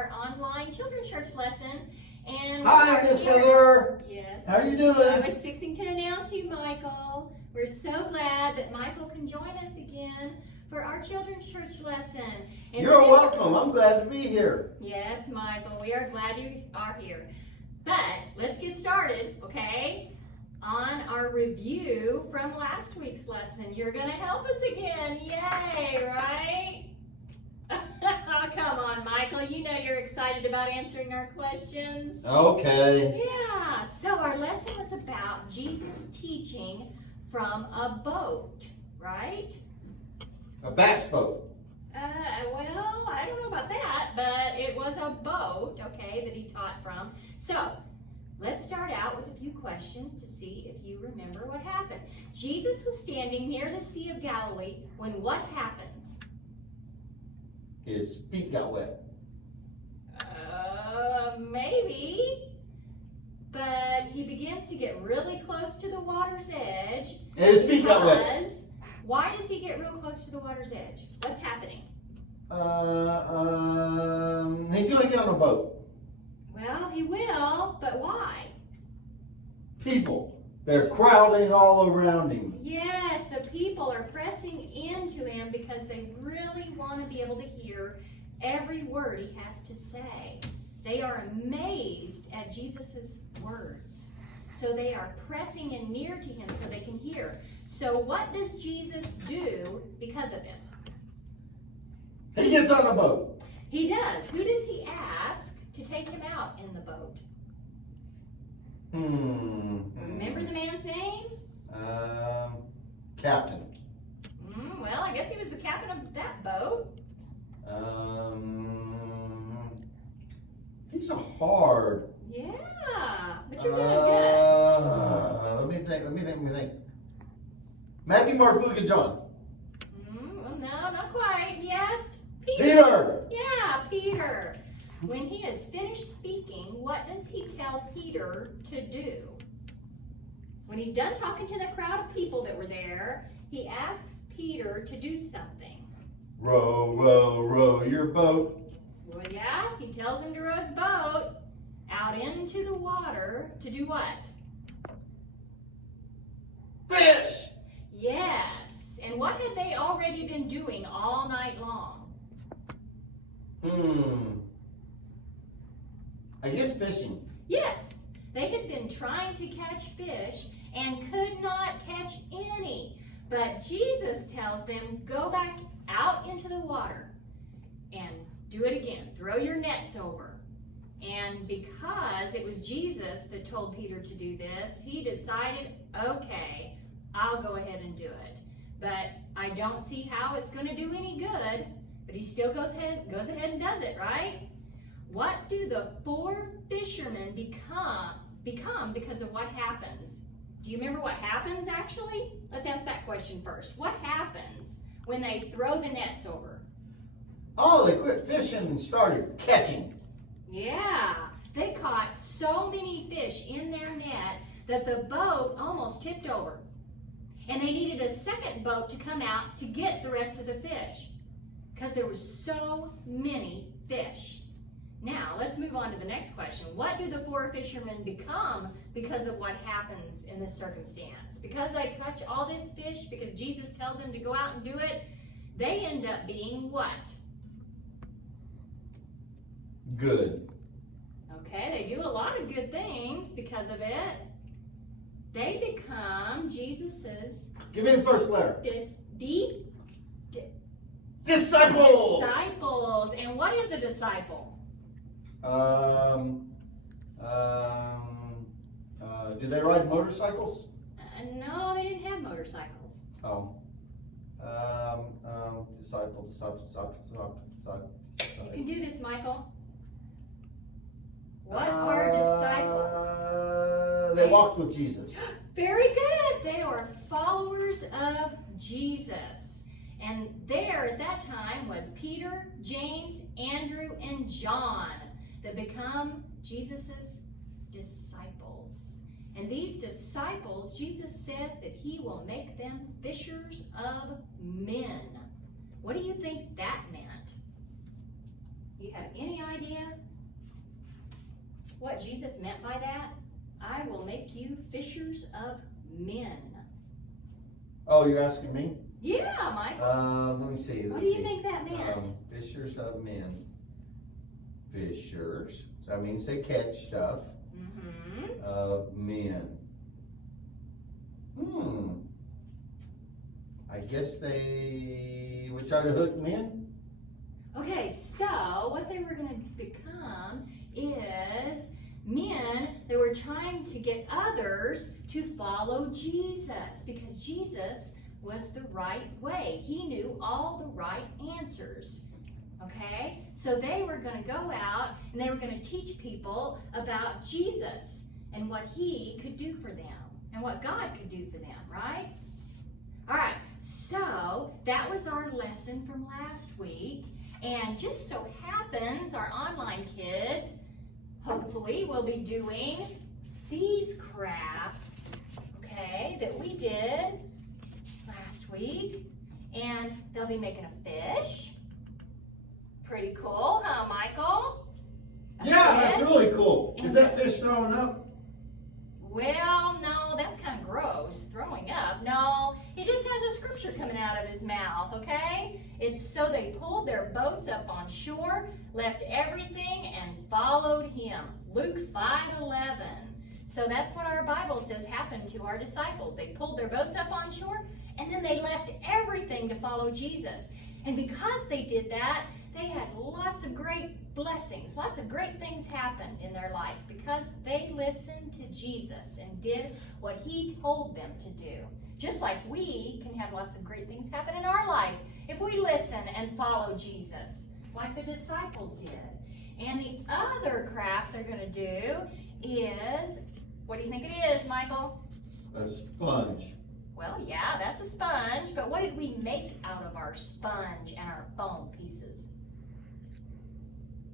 our online children's church lesson. And Hi, Miss Heather. Yes. How are you doing? I was fixing to announce you, Michael. We're so glad that Michael can join us again for our children's church lesson. And You're welcome. I'm glad to be here. Yes, Michael, we are glad you are here. But let's get started, okay? On our review from last week's lesson. You're going to help us again. Yay, right? Oh, come on, Michael. You know you're excited about answering our questions. Okay. Yeah. So our lesson was about Jesus teaching from a boat, right? A bass boat. Well, I don't know about that, but it was a boat, okay, that he taught from. So, let's start out with a few questions to see if you remember what happened. Jesus was standing near the Sea of Galilee when what happens? His feet got wet. Maybe. But he begins to get really close to the water's edge. And his feet got wet. Why does he get real close to the water's edge? What's happening? He's going to get on a boat. Well, he will, but why? People. They're crowding all around him. Yes, the people are pressing into him because they really want to be able to hear every word he has to say. They are amazed at Jesus' words. So they are pressing in near to him so they can hear. So what does Jesus do because of this? He gets on a boat. He does. Who does he ask to take him out in the boat? Remember the man's name? Captain. Well, I guess he was the captain of that boat. These are hard. Yeah, but you're doing good. Let me think. Matthew, Mark, Luke, and John. Well, no, not quite. He asked Peter. Peter. Yeah, Peter. When he has finished speaking, what does he tell Peter to do? When he's done talking to the crowd of people that were there, he asks Peter to do something. Row, row, row your boat. Well, yeah, he tells him to row his boat out into the water to do what? Fish. Yes. And what had they already been doing all night long? I guess fishing. Yes. They had been trying to catch fish and could not catch any. But Jesus tells them, go back out into the water and do it again. Throw your nets over. And because it was Jesus that told Peter to do this, he decided, okay, I'll go ahead and do it. But I don't see how it's going to do any good. But he still goes ahead and does it, right? What do the four fishermen become because of what happens? Do you remember what happens, actually? Let's ask that question first. What happens when they throw the nets over? Oh, they quit fishing and started catching. Yeah, they caught so many fish in their net that the boat almost tipped over. And they needed a second boat to come out to get the rest of the fish because there were so many fish. Now, let's move on to the next question. What do the four fishermen become because of what happens in this circumstance? Because they catch all this fish, because Jesus tells them to go out and do it, they end up being what? Good. Okay, they do a lot of good things because of it. They become Jesus's Give me the first letter. disciples. Disciples. And what is a disciple? Do they ride motorcycles? No, they didn't have motorcycles. Oh. Disciple. You can do this, Michael. What are disciples? They walked with Jesus. Very good. They are followers of Jesus. And there at that time was Peter, James, Andrew, and John that become Jesus's disciples. And these disciples, Jesus says that he will make them fishers of men. What do you think that meant? You have any idea what Jesus meant by that? I will make you fishers of men. Oh, you're asking me? Yeah, Mike. Let me see. What do you think that meant? Fishers of men. Fishers. So that means they catch stuff. Mm-hmm. Of men. I guess they would try to hook men. Okay, so what they were going to become is men that were trying to get others to follow Jesus, because Jesus was the right way. He knew all the right answers. Okay, so they were going to go out and they were going to teach people about Jesus and what he could do for them and what God could do for them, right? All right, so that was our lesson from last week. And just so happens our online kids hopefully will be doing these crafts, okay, that we did last week. And they'll be making a fish. Pretty cool, huh, Michael? Yeah, that's really cool. Is that fish throwing up? Well, no, that's kind of gross, throwing up. No, he just has a scripture coming out of his mouth, okay? It's so they pulled their boats up on shore, left everything, and followed him. Luke 5:11. So that's what our Bible says happened to our disciples. They pulled their boats up on shore, and then they left everything to follow Jesus. And because they did that, they had lots of great blessings, lots of great things happened in their life because they listened to Jesus and did what he told them to do. Just like we can have lots of great things happen in our life if we listen and follow Jesus, like the disciples did. And the other craft they're going to do is, what do you think it is, Michael? A sponge. Well, yeah, that's a sponge, but what did we make out of our sponge and our foam pieces?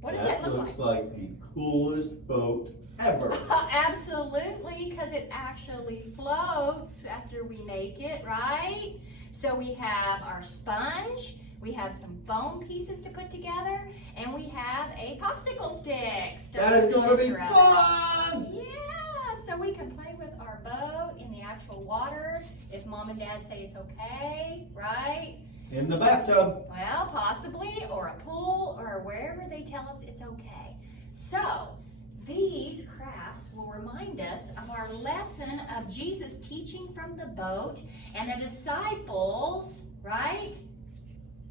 What does that look like? That looks like the coolest boat ever. Absolutely, because it actually floats after we make it, right? So we have our sponge, we have some foam pieces to put together, and we have a popsicle stick. That is going to be fun! Yeah, so we can play with our boat in the actual water if mom and dad say it's okay, right? In the bathtub. Well, possibly, or a pool, or wherever they tell us it's okay. So, these crafts will remind us of our lesson of Jesus teaching from the boat and the disciples, right?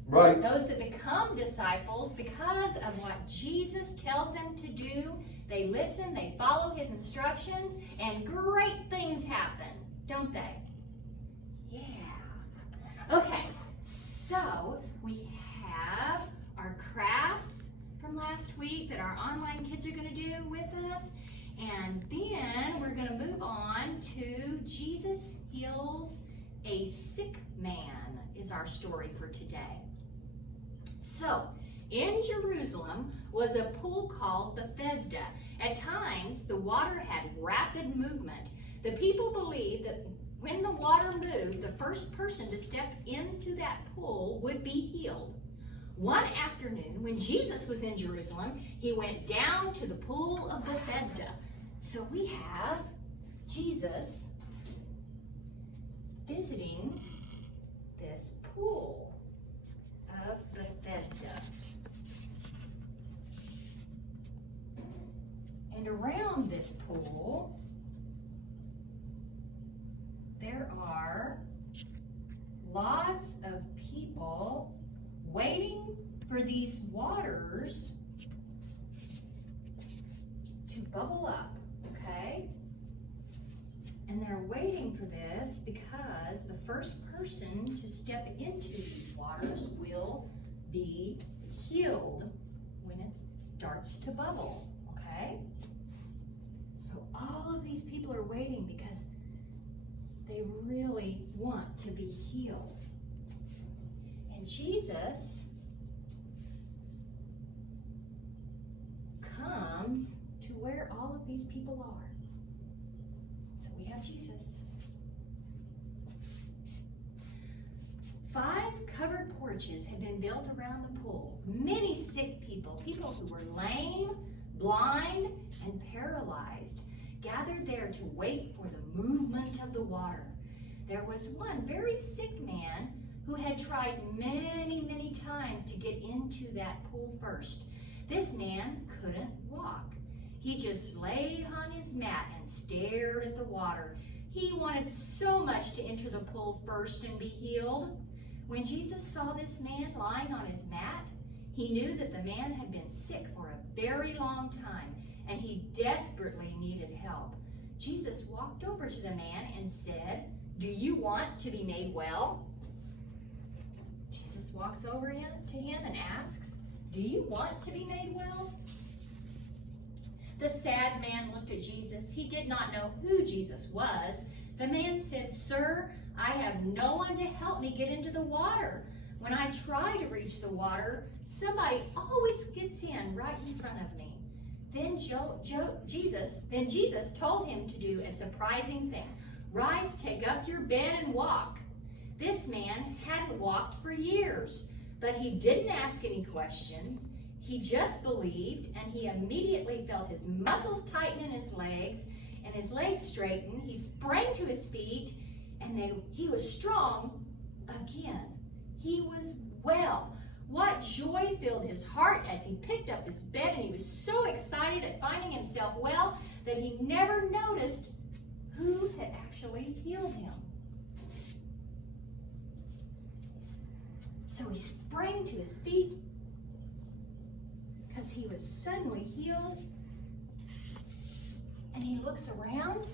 Right. Those that become disciples because of what Jesus tells them to do. They listen, they follow his instructions, and great things happen, don't they? Yeah. Okay. So, we have our crafts from last week that our online kids are going to do with us. And then we're going to move on to Jesus heals a sick man is our story for today. So, in Jerusalem was a pool called Bethesda. At times, the water had rapid movement. The people believed that when the water moved, the first person to step into that pool would be healed. One afternoon, when Jesus was in Jerusalem, he went down to the pool of Bethesda. So we have Jesus visiting this pool of Bethesda. And around this pool, there are lots of people waiting for these waters to bubble up, okay? And they're waiting for this because the first person to step into these waters will be healed when it starts to bubble, okay? So all of these people are waiting because they really want to be healed. And Jesus comes to where all of these people are. So we have Jesus. 5 covered porches had been built around the pool. many sick people, people who were lame, blind, and paralyzed, gathered there to wait for the movement of the water. There was one very sick man who had tried many, many times to get into that pool first. This man couldn't walk. He just lay on his mat and stared at the water. He wanted so much to enter the pool first and be healed. When Jesus saw this man lying on his mat, he knew that the man had been sick for a very long time, and he desperately needed help. Jesus walked over to the man and said, "Do you want to be made well?" Jesus walks over to him and asks, "Do you want to be made well?" The sad man looked at Jesus. He did not know who Jesus was. The man said, "Sir, I have no one to help me get into the water. When I try to reach the water, somebody always gets in right in front of me." Then Jesus told him to do a surprising thing. "Rise, take up your bed and walk." This man hadn't walked for years, but he didn't ask any questions. He just believed, and he immediately felt his muscles tighten in his legs, and his legs straighten. He sprang to his feet, and he was strong again. He was well. What joy filled his heart as he picked up his bed, and he was so excited at finding himself well that he never noticed who had actually healed him. So he sprang to his feet because he was suddenly healed, and he looks around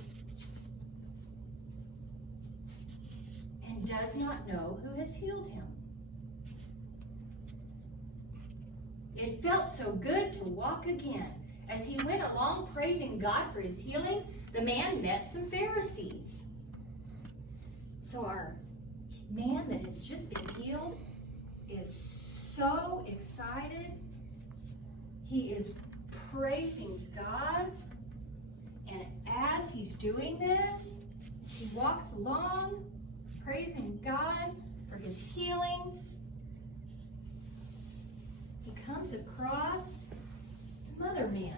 and does not know who has healed him. It felt so good to walk again. As he went along praising God for his healing, the man met some Pharisees. So our man that has just been healed is so excited. He is praising God. And as he's doing this, as he walks along, praising God for his healing, he comes across some other men.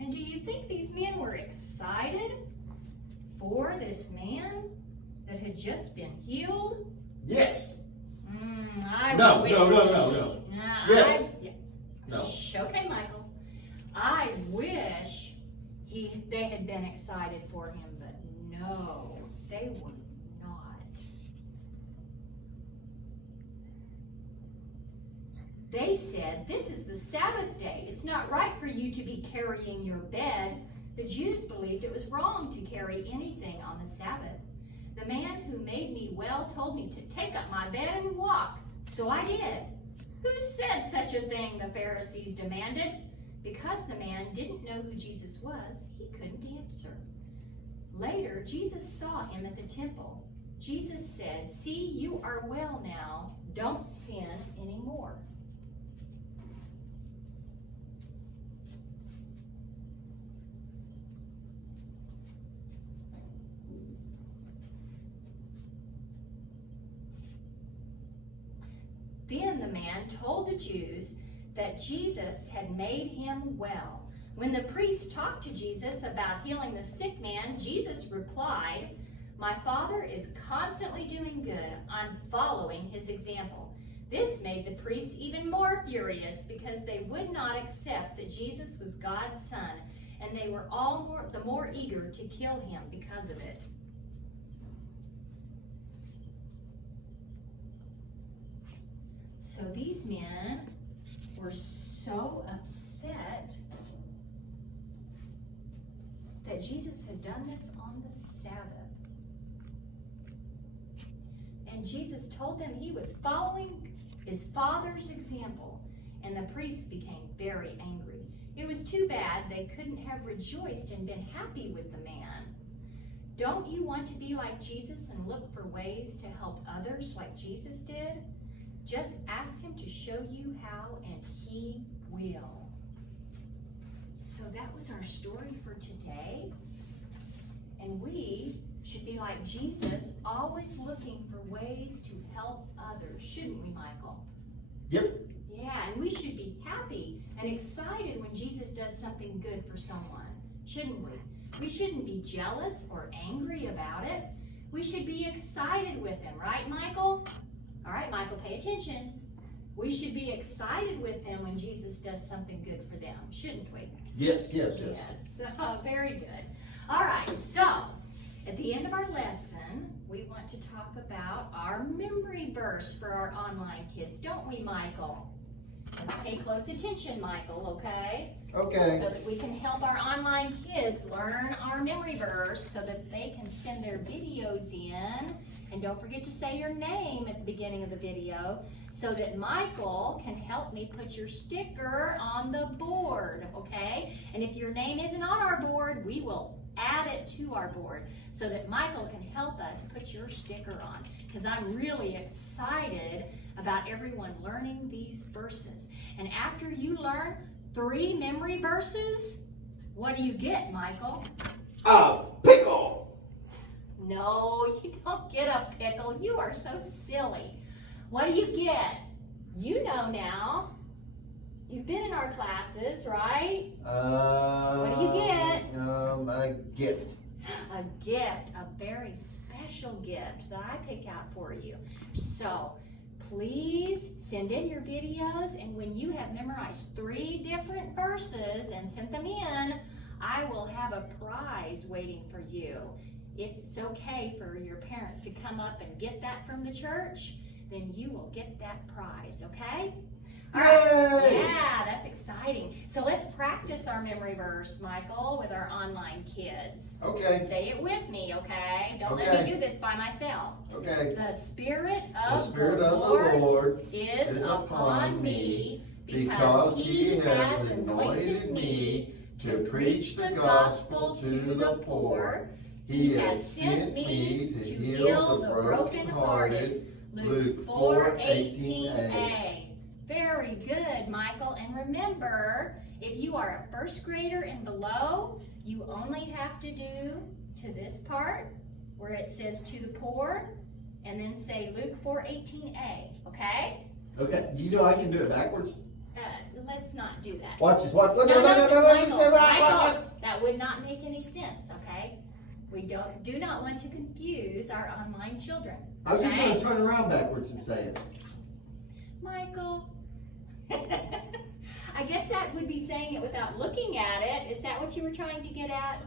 And do you think these men were excited for this man that had just been healed? Yes. No. No. Yes. No. Okay, Michael. I wish they had been excited for him, but no, they were not. They said, "This is the Sabbath day. It's not right for you to be carrying your bed." The Jews believed it was wrong to carry anything on the Sabbath. "The man who made me well told me to take up my bed and walk, so I did." "Who said such a thing?" the Pharisees demanded. Because the man didn't know who Jesus was, he couldn't answer. Later, Jesus saw him at the temple. Jesus said, "See, you are well now. Don't sin anymore." Then the man told the Jews that Jesus had made him well. When the priest talked to Jesus about healing the sick man, Jesus replied, "My Father is constantly doing good. I'm following his example." This made the priests even more furious because they would not accept that Jesus was God's son, and they were all the more eager to kill him because of it. So these men were so upset that Jesus had done this on the Sabbath. And Jesus told them he was following his Father's example, and the priests became very angry. It was too bad they couldn't have rejoiced and been happy with the man. Don't you want to be like Jesus and look for ways to help others like Jesus did? Just ask him to show you how, and he will. So that was our story for today. And we should be like Jesus, always looking for ways to help others, shouldn't we, Michael? Yep. Yeah, and we should be happy and excited when Jesus does something good for someone, shouldn't we? We shouldn't be jealous or angry about it. We should be excited with them, right, Michael? All right, Michael, pay attention. We should be excited with them when Jesus does something good for them, shouldn't we? Yes. Yes, very good. All right, so at the end of our lesson, we want to talk about our memory verse for our online kids, don't we, Michael? Let's pay close attention, Michael, okay? Okay. So that we can help our online kids learn our memory verse so that they can send their videos in. And don't forget to say your name at the beginning of the video so that Michael can help me put your sticker on the board, okay? And if your name isn't on our board, we will add it to our board so that Michael can help us put your sticker on, because I'm really excited about everyone learning these verses. And after you learn 3 memory verses, what do you get, Michael? A pickle. No, you don't get a pickle. You are so silly. What do you get? You know now. You've been in our classes, right? What do you get? A gift. A gift, a very special gift that I pick out for you. So please send in your videos, and when you have memorized 3 different verses and sent them in, I will have a prize waiting for you. If it's okay for your parents to come up and get that from the church, then you will get that prize, okay? All right. Yay! Yeah, that's exciting. So let's practice our memory verse, Michael, with our online kids. Okay. Say it with me, okay? Don't let Okay. me do this by myself. Okay. The Spirit The of Spirit the of Lord the Lord is is upon me because He has anointed me to preach the gospel to the poor. He has sent me to heal the brokenhearted. Luke 4:18a. Very good, Michael. And remember, if you are a first grader and below, you only have to do to this part where it says to the poor, and then say Luke 4:18a, okay? Okay. You know I can do it backwards. Let's not do that. Watch this. What? No, No, let me say that. Michael, that would not make any sense, okay? We do not want to confuse our online children. I was just okay? going to turn around backwards and say it. Michael, I guess that would be saying it without looking at it. Is that what you were trying to get at?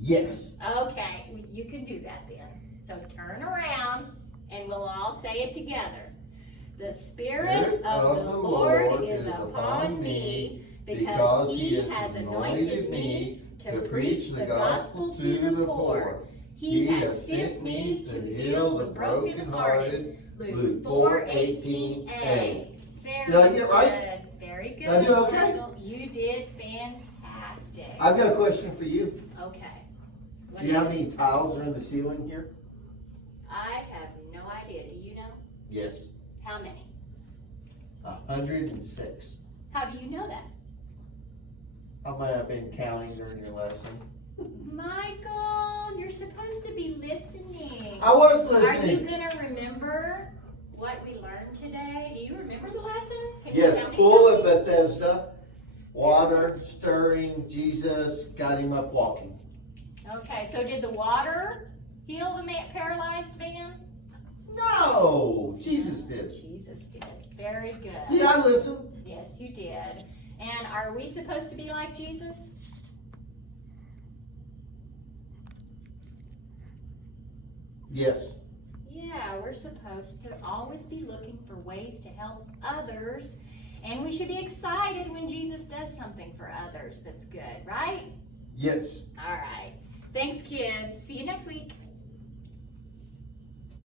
Yes. Okay, you can do that then. So turn around and we'll all say it together. The Spirit of the Lord is upon me because He has anointed me to preach the gospel to the poor. He has sent me to heal the brokenhearted. Luke 4:18a. Very Did I get it right? good. Very good. Did I do okay? Michael. You did fantastic. I've got a question for you. Okay. What Do you have any tiles in the ceiling here? I have no idea. Do you know? Yes. How many? 106. How do you know that? I might have been counting during your lesson. Michael, you're supposed to be listening. I was Are you listening. going to remember what we learned today? Do you remember the lesson? Can you Yes, tell me full of something? Bethesda, water, stirring, Jesus got him up walking. Okay, so did the water heal the paralyzed man? No, Jesus did. Jesus did. Very good. See, I listened. Yes, you did. And are we supposed to be like Jesus? Yes. Yeah, we're supposed to always be looking for ways to help others. And we should be excited when Jesus does something for others that's good, right? Yes. All right. Thanks, kids. See you next week.